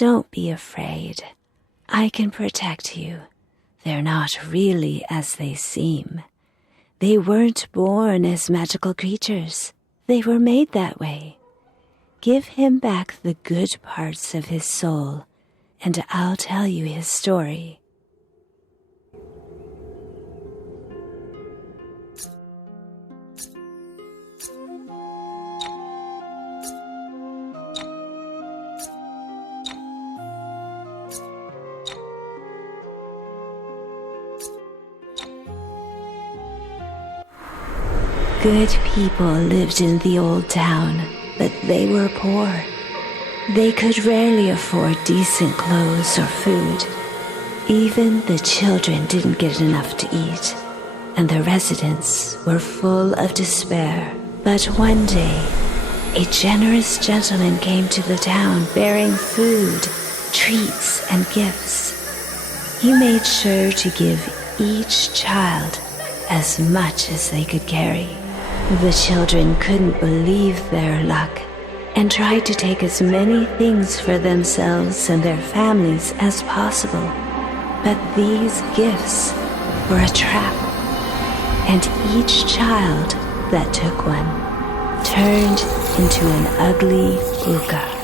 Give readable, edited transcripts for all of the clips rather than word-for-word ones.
Don't be afraid. I can protect you. They're not really as they seem. They weren't born as magical creatures. They were made that way. Give him back the good parts of his soul, and I'll tell you his story. Good people lived in the old town, but they were poor. They could rarely afford decent clothes or food. Even the children didn't get enough to eat, and the residents were full of despair. But one day, a generous gentleman came to the town bearing food, treats, and gifts. He made sure to give each child as much as they could carry. The children couldn't believe their luck and tried to take as many things for themselves and their families as possible. But these gifts were a trap, and each child that took one turned into an ugly uka.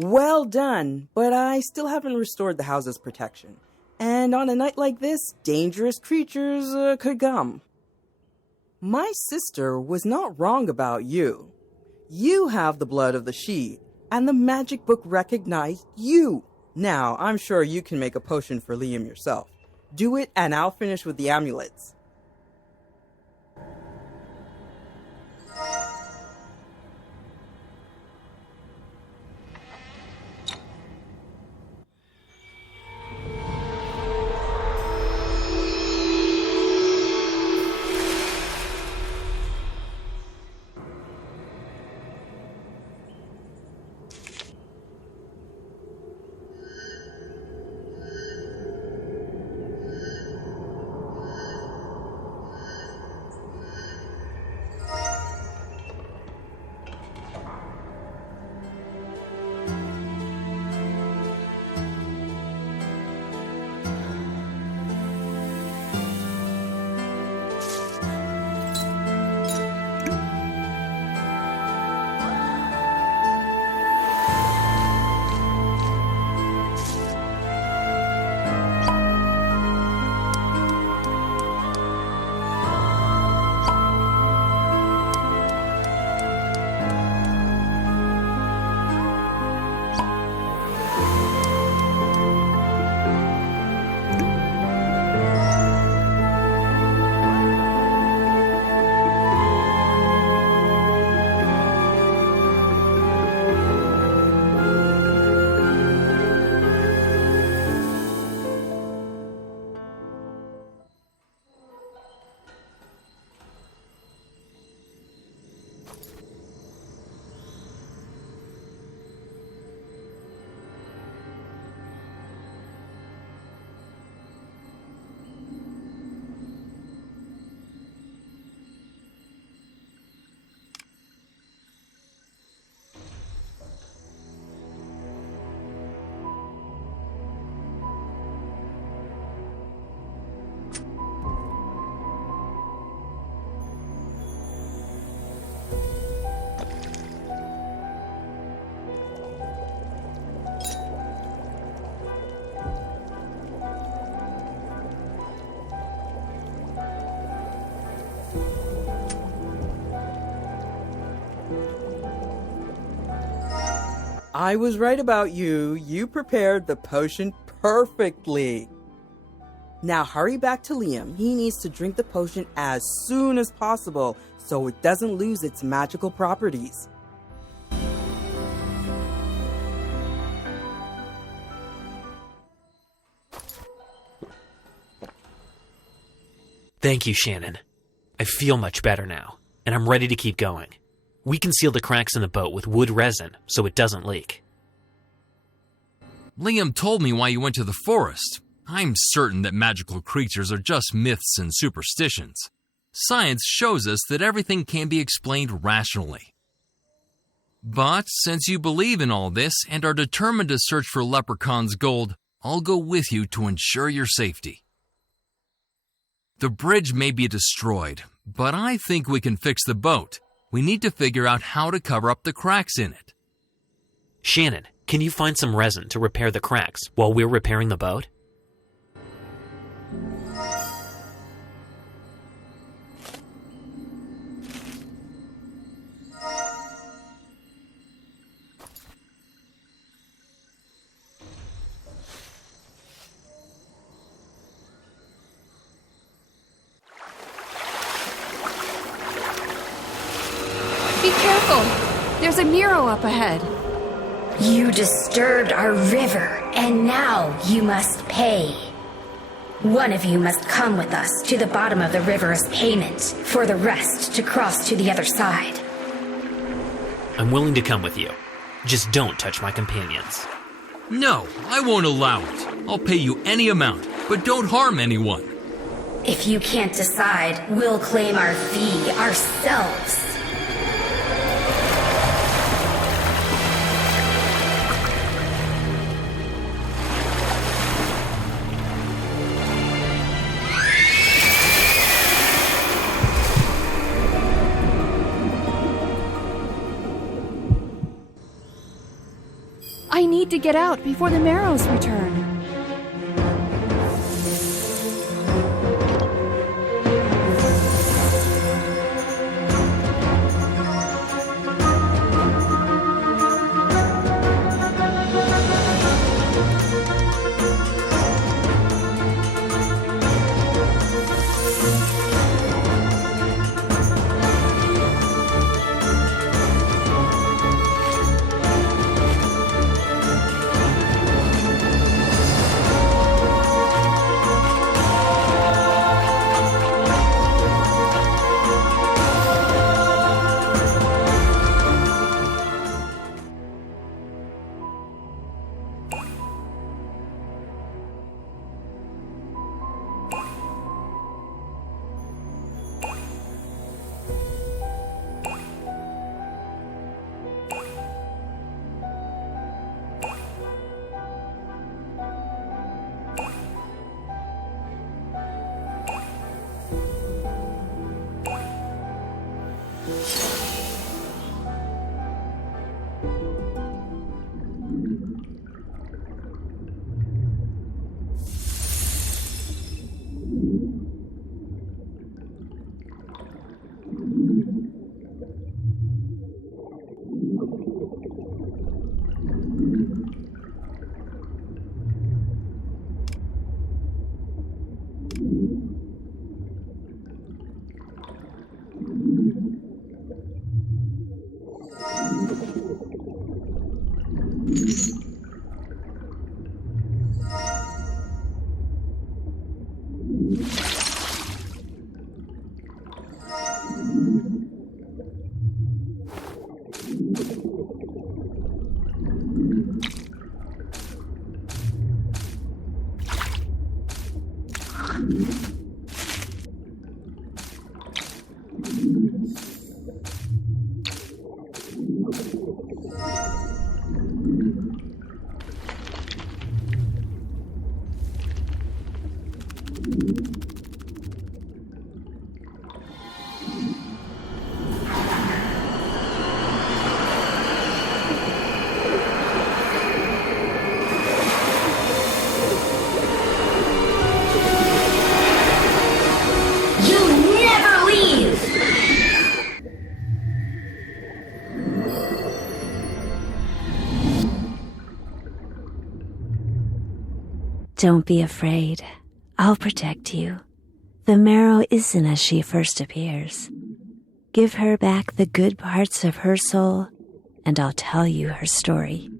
Well done, but I still haven't restored the house's protection. And on a night like this, dangerous creatures could come. My sister was not wrong about you. You have the blood of the she, and the magic book recognized you. Now, I'm sure you can make a potion for Liam yourself. Do it, and I'll finish with the amulets. I was right about you. You prepared the potion perfectly. Now hurry back to Liam. He needs to drink the potion as soon as possible so it doesn't lose its magical properties. Thank you, Shännon. I feel much better now, and I'm ready to keep going. We can seal the cracks in the boat with wood resin so it doesn't leak. Liam told me why you went to the forest. I'm certain that magical creatures are just myths and superstitions. Science shows us that everything can be explained rationally. But since you believe in all this and are determined to search for Leprechaun's gold, I'll go with you to ensure your safety. The bridge may be destroyed, but I think we can fix the boat. We need to figure out how to cover up the cracks in it. Shännon, can you find some resin to repair the cracks while we're repairing the boat? Be careful! There's a Miro up ahead. You disturbed our river, and now you must pay. One of you must come with us to the bottom of the river as payment, for the rest to cross to the other side. I'm willing to come with you. Just don't touch my companions. No, I won't allow it. I'll pay you any amount, but don't harm anyone. If you can't decide, we'll claim our fee ourselves. I need to get out before the Marrows return. Don't be afraid. I'll protect you. The marrow isn't as she first appears. Give her back the good parts of her soul, and I'll tell you her story.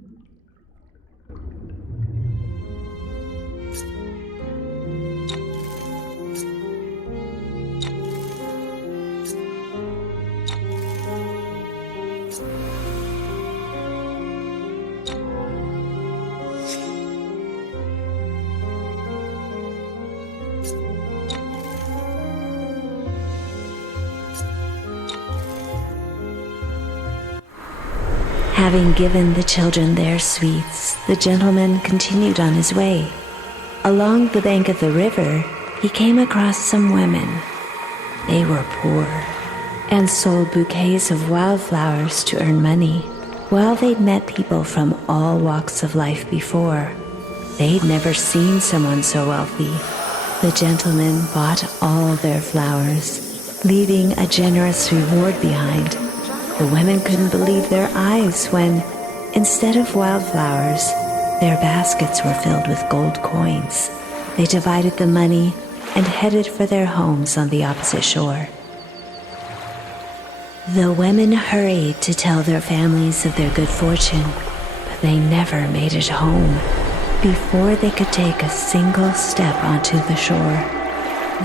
Having given the children their sweets, the gentleman continued on his way. Along the bank of the river, he came across some women. They were poor and sold bouquets of wildflowers to earn money. While they'd met people from all walks of life before, they'd never seen someone so wealthy. The gentleman bought all their flowers, leaving a generous reward behind. The women couldn't believe their eyes when, instead of wildflowers, their baskets were filled with gold coins. They divided the money and headed for their homes on the opposite shore. The women hurried to tell their families of their good fortune, but they never made it home. Before they could take a single step onto the shore,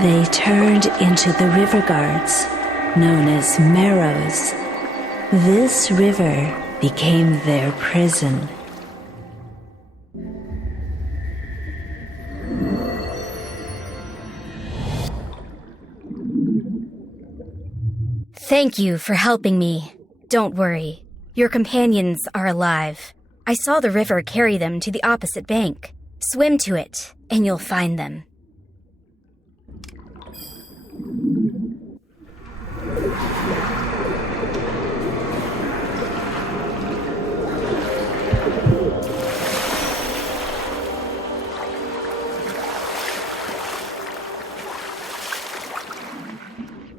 they turned into the river guards, known as marrows. This river became their prison. Thank you for helping me. Don't worry. Your companions are alive. I saw the river carry them to the opposite bank. Swim to it, and you'll find them.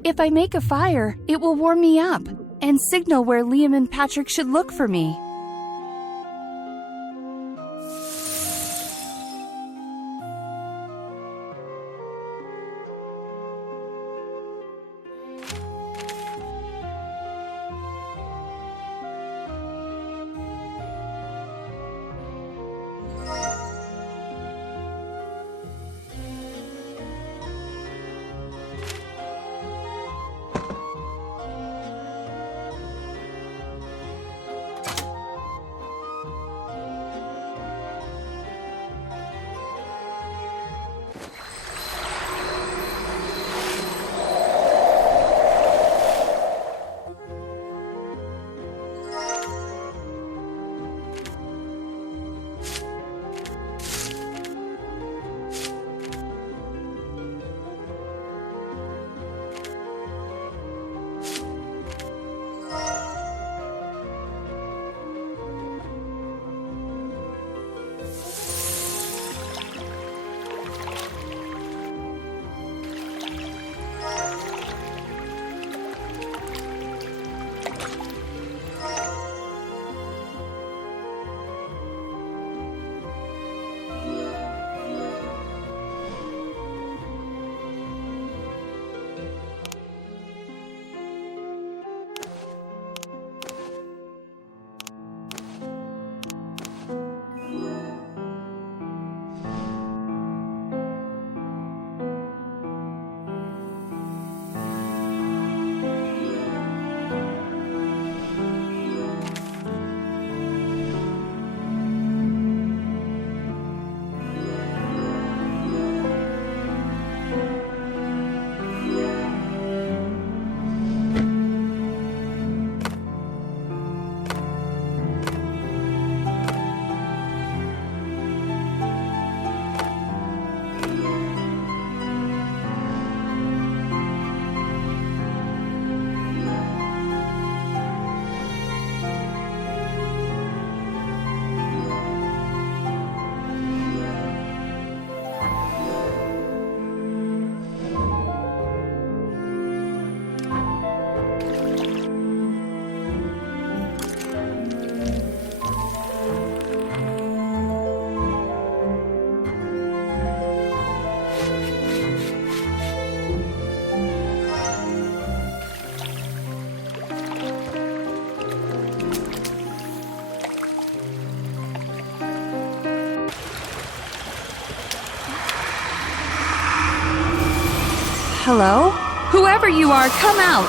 If I make a fire, it will warm me up and signal where Liam and Patrick should look for me. Hello? Whoever you are, come out!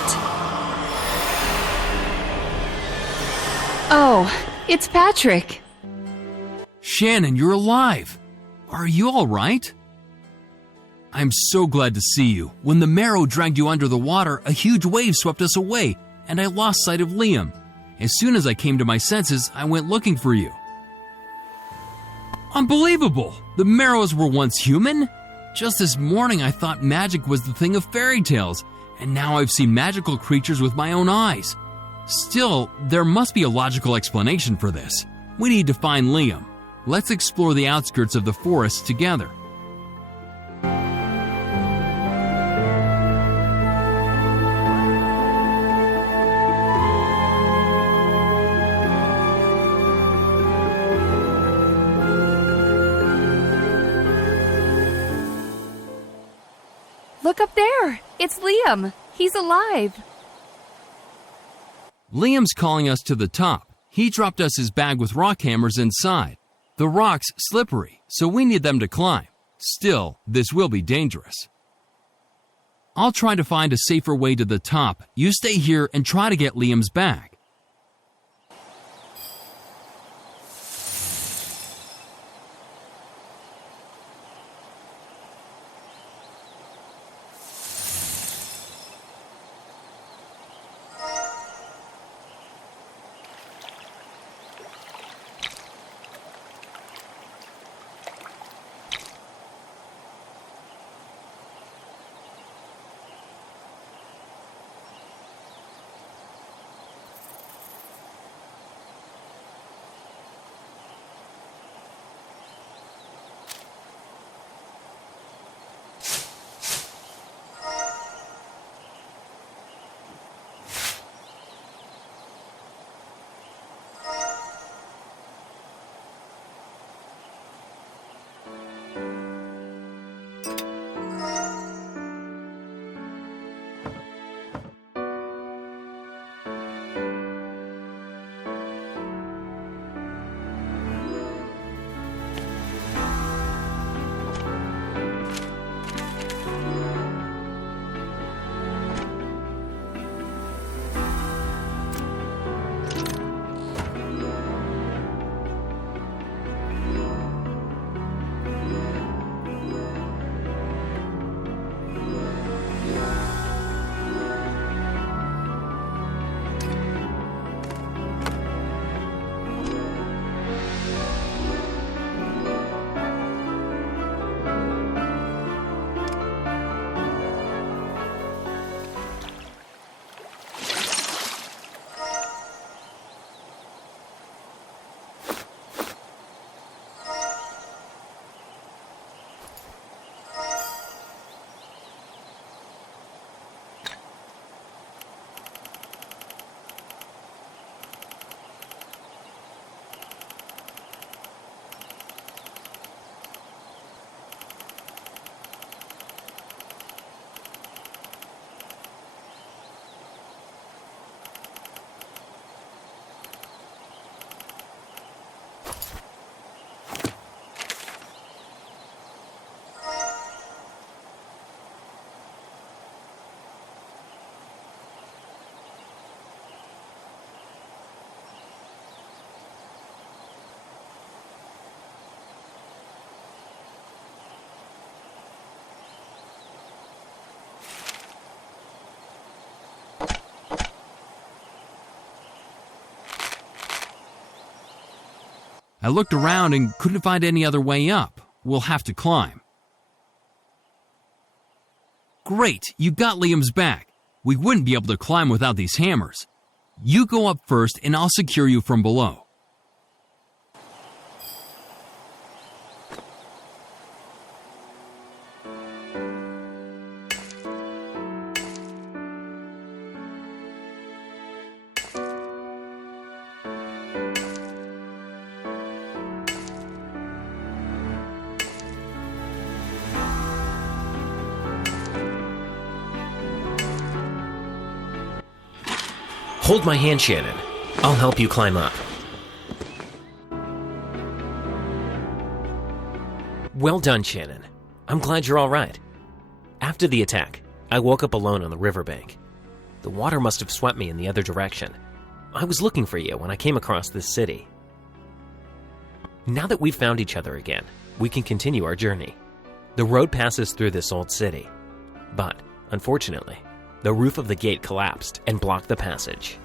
Oh, it's Patrick. Shännon, you're alive. Are you all right? I'm so glad to see you. When the Marrow dragged you under the water, a huge wave swept us away, and I lost sight of Liam. As soon as I came to my senses, I went looking for you. Unbelievable! The Marrows were once human? Just this morning I thought magic was the thing of fairy tales, and now I've seen magical creatures with my own eyes. Still, there must be a logical explanation for this. We need to find Liam. Let's explore the outskirts of the forest together. Look up there. It's Liam. He's alive. Liam's calling us to the top. He dropped us his bag with rock hammers inside. The rock's slippery, so we need them to climb. Still, this will be dangerous. I'll try to find a safer way to the top. You stay here and try to get Liam's bag. I looked around and couldn't find any other way up. We'll have to climb. Great, you got Liam's back. We wouldn't be able to climb without these hammers. You go up first and I'll secure you from below. Hold my hand, Shännon. I'll help you climb up. Well done, Shännon. I'm glad you're all right. After the attack, I woke up alone on the riverbank. The water must have swept me in the other direction. I was looking for you when I came across this city. Now that we've found each other again, we can continue our journey. The road passes through this old city, but, unfortunately, the roof of the gate collapsed and blocked the passage.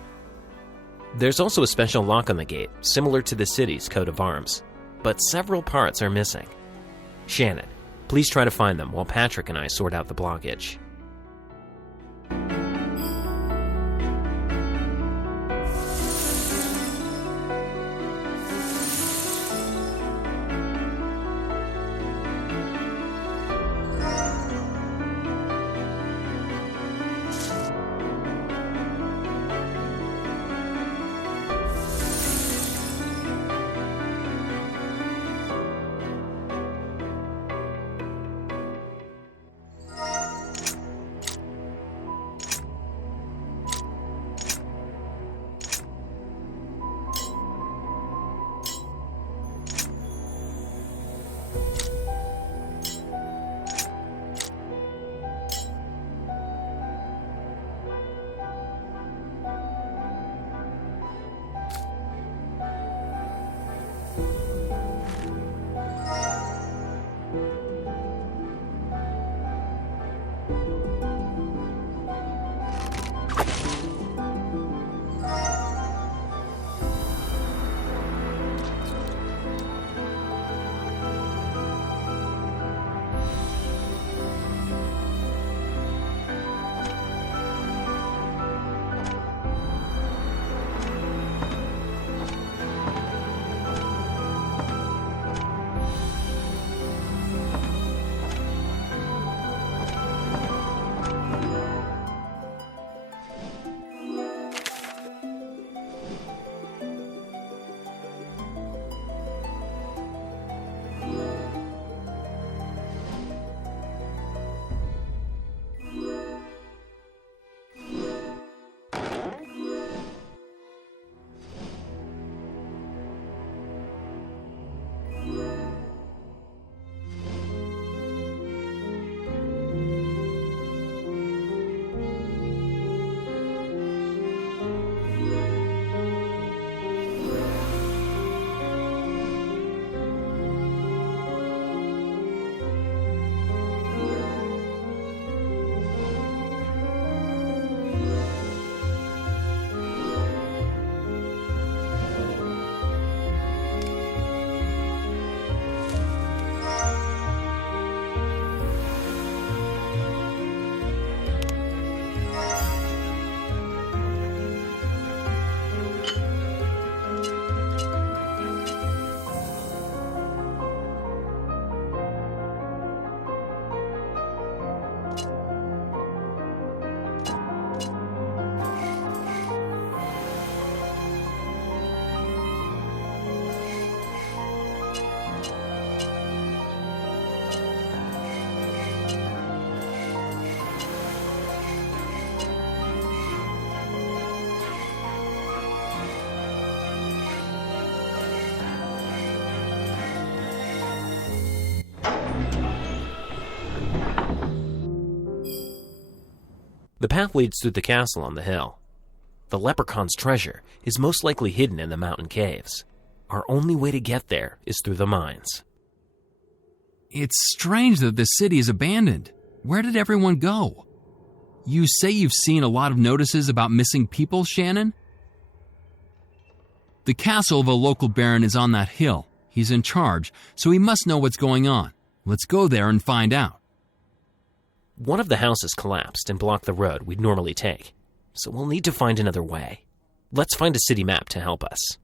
There's also a special lock on the gate, similar to the city's coat of arms, but several parts are missing. Shannon, please try to find them while Patrick and I sort out the blockage. The path leads through the castle on the hill. The leprechaun's treasure is most likely hidden in the mountain caves. Our only way to get there is through the mines. It's strange that this city is abandoned. Where did everyone go? You say you've seen a lot of notices about missing people, Shannon? The castle of a local baron is on that hill. He's in charge, so he must know what's going on. Let's go there and find out. One of the houses collapsed and blocked the road we'd normally take, so we'll need to find another way. Let's find a city map to help us.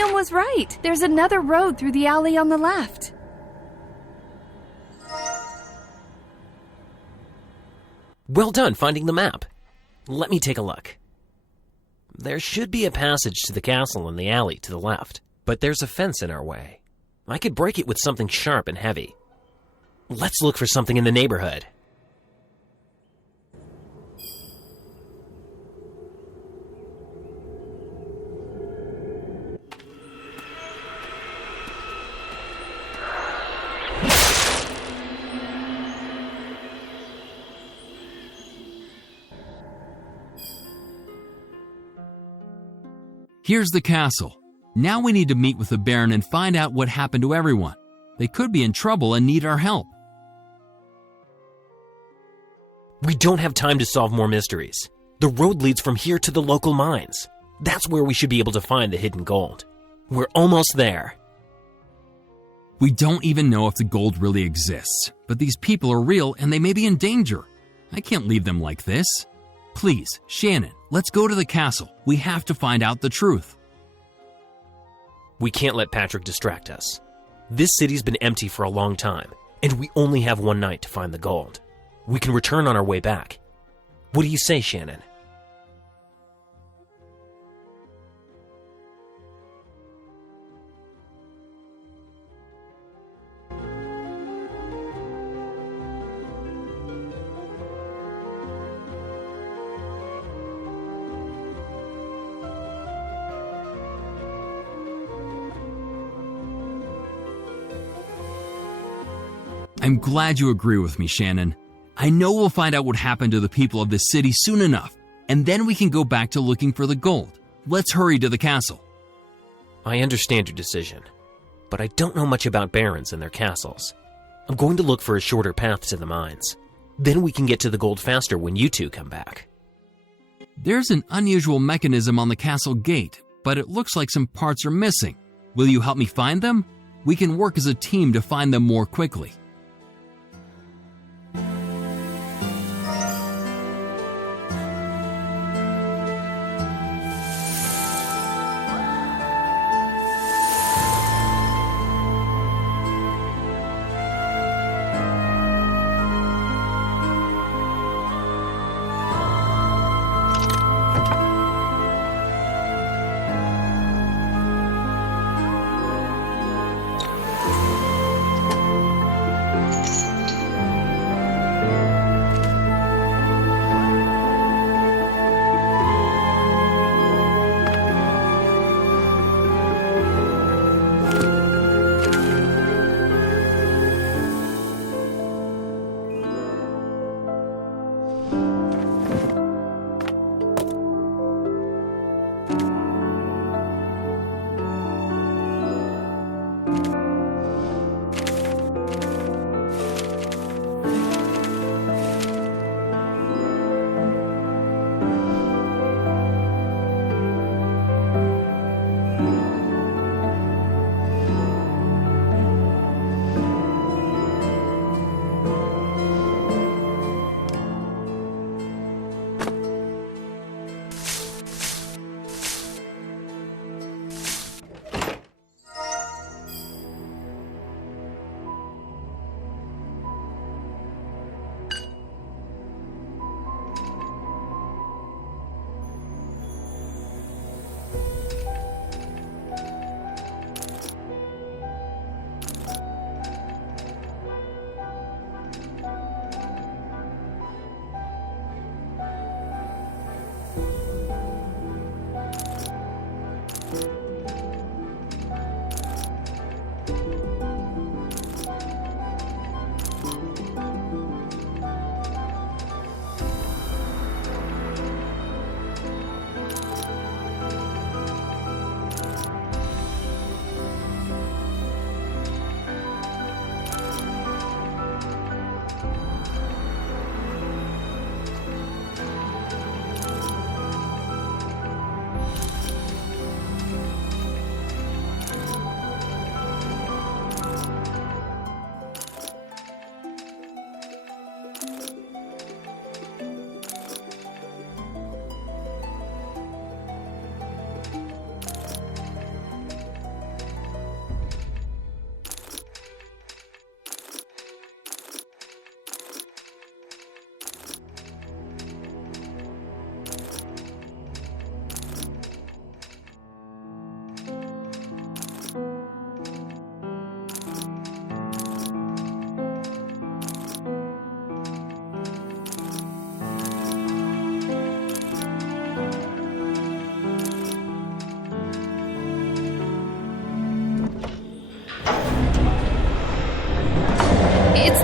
Liam was right. There's another road through the alley on the left. Well done finding the map. Let me take a look. There should be a passage to the castle in the alley to the left, but there's a fence in our way. I could break it with something sharp and heavy. Let's look for something in the neighborhood. Here's the castle. Now we need to meet with the Baron and find out what happened to everyone. They could be in trouble and need our help. We don't have time to solve more mysteries. The road leads from here to the local mines. That's where we should be able to find the hidden gold. We're almost there. We don't even know if the gold really exists, but these people are real and they may be in danger. I can't leave them like this. Please, Shannon, let's go to the castle. We have to find out the truth. We can't let Patrick distract us. This city's been empty for a long time, and we only have one night to find the gold. We can return on our way back. What do you say, Shannon? I'm glad you agree with me, Shannon. I know we'll find out what happened to the people of this city soon enough, and then we can go back to looking for the gold. Let's hurry to the castle. I understand your decision, but I don't know much about barons and their castles. I'm going to look for a shorter path to the mines. Then we can get to the gold faster when you two come back. There's an unusual mechanism on the castle gate, but it looks like some parts are missing. Will you help me find them? We can work as a team to find them more quickly.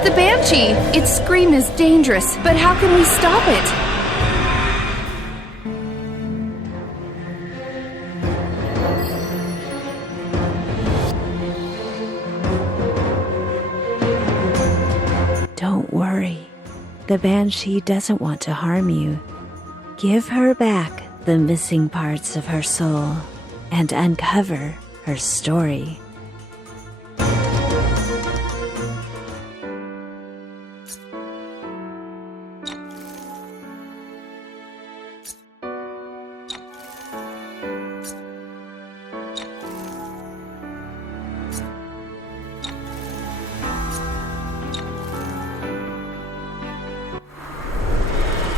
the Banshee! Its scream is dangerous, but how can we stop it? Don't worry. The Banshee doesn't want to harm you. Give her back the missing parts of her soul and uncover her story.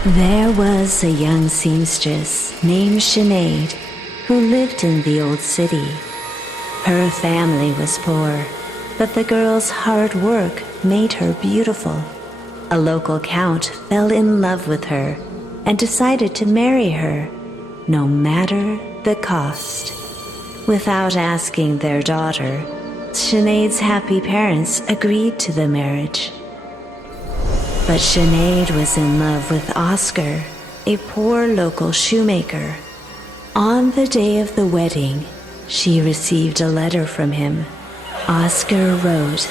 There was a young seamstress named Sinead who lived in the old city. Her family was poor, but the girl's hard work made her beautiful. A local count fell in love with her and decided to marry her, no matter the cost. Without asking their daughter, Sinead's happy parents agreed to the marriage. But Sinead was in love with Oscar, a poor local shoemaker. On the day of the wedding, she received a letter from him. Oscar wrote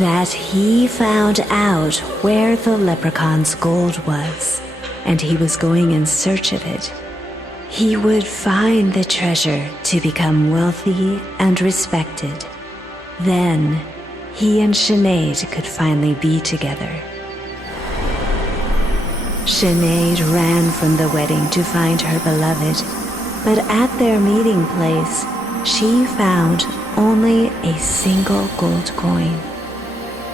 that he found out where the leprechaun's gold was, and he was going in search of it. He would find the treasure to become wealthy and respected. Then, he and Sinead could finally be together. Sinead ran from the wedding to find her beloved, but at their meeting place, she found only a single gold coin.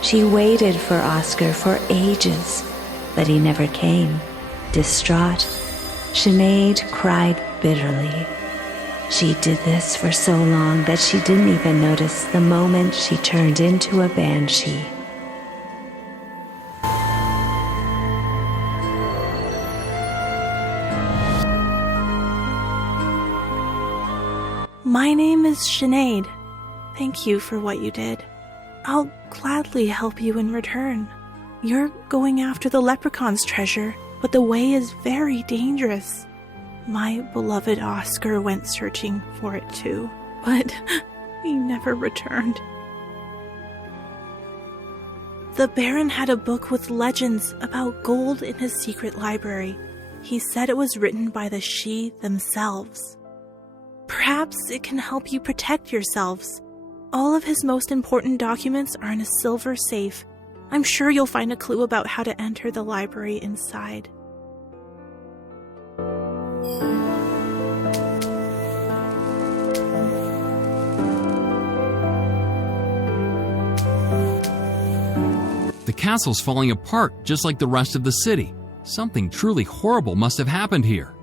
She waited for Oscar for ages, but he never came. Distraught, Sinead cried bitterly. She did this for so long that she didn't even notice the moment she turned into a banshee. My name is Sinead. Thank you for what you did. I'll gladly help you in return. You're going after the leprechaun's treasure, but the way is very dangerous. My beloved Oscar went searching for it too, but he never returned. The Baron had a book with legends about gold in his secret library. He said it was written by the Sidhe themselves. Perhaps it can help you protect yourselves. All of his most important documents are in a silver safe. I'm sure you'll find a clue about how to enter the library inside. The castle's falling apart just like the rest of the city. Something truly horrible must have happened here.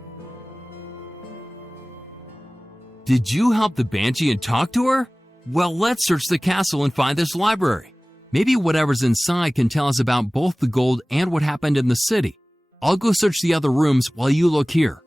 Did you help the Banshee and talk to her? Well, let's search the castle and find this library. Maybe whatever's inside can tell us about both the gold and what happened in the city. I'll go search the other rooms while you look here.